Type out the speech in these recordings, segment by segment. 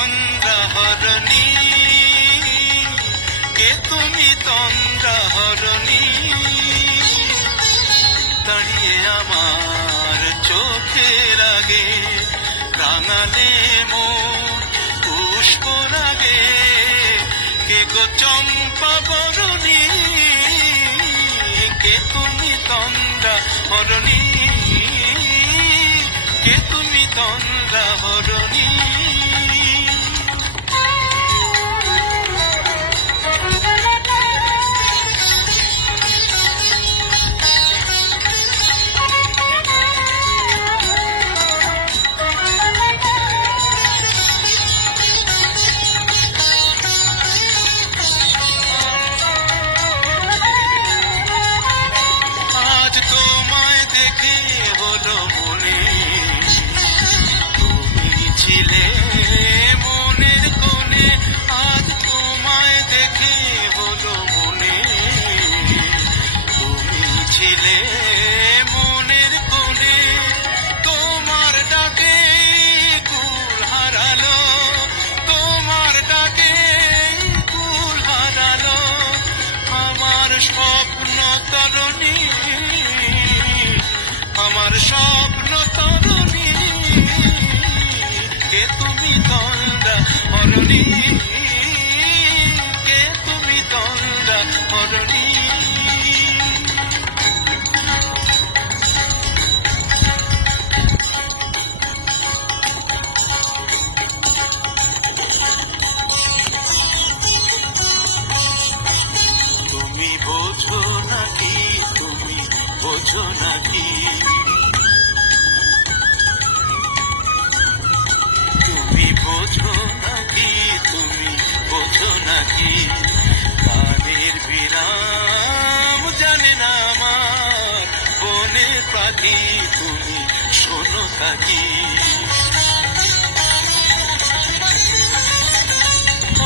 তন্দ্রাহরণী, কে তুমি তন্দ্রাহরণী, দাঁড়িয়ে আমার চোখের আগে রাঙালে মন পুষ্পরাগে, কে গো চম্পা বরণী, কে তুমি তন্দ্রাহরণী, কে তুমি তন্দ্রাহরণী। আজ তোমায় দেখে হলো মনে, তুমি ছিলে মনের কোণে, আজ তোমায় দেখে হলো মনে, তুমি ছিলে মনের কোণে, তোমার ডাকে কুল হারালো, তোমার ডাকে কুল হারালো আমার স্বপ্ন তরণী, আমার স্বপ্ন তরণী, কে তুমি তন্দ্রাহরণী, কে তুমি তন্দ্রাহরণী। তুমি বোঝো নাকি, তুমি বোঝো নাকি, তুমি বোঝো নাকি, তুমি বোঝো নাকি, গানের বিরাম জানে না আমার বনের পাখি, তুমি শোনো থাকি।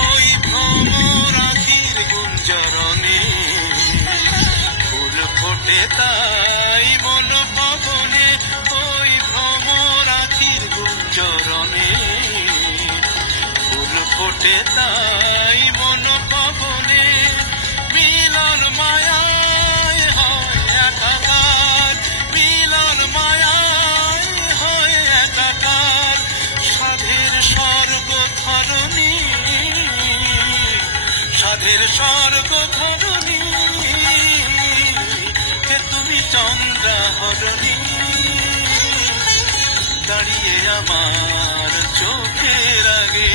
ওই ভ্রমর আখির গুঞ্জরণে ফুল ফোটে তাই মন পবনে, ওই ভ্রমর আখির গুঞ্জরণে ফুল ফোটে তাই মন পবনে, মিলন মায়ায় হয় একাকার, মিলন মায়ায় হয় একাকার, সাধের স্বর্গ ধরণী, সাধের স্বর্গ ধরণী, কে তুমি চন্দ্রাহরণী, দাঁড়িয়ে আমার চোখের আগে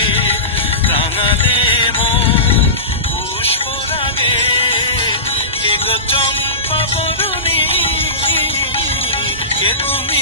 রাঙালে মন পুষ্পরাগে, কে গো চম্পা বরণী, কে তুমি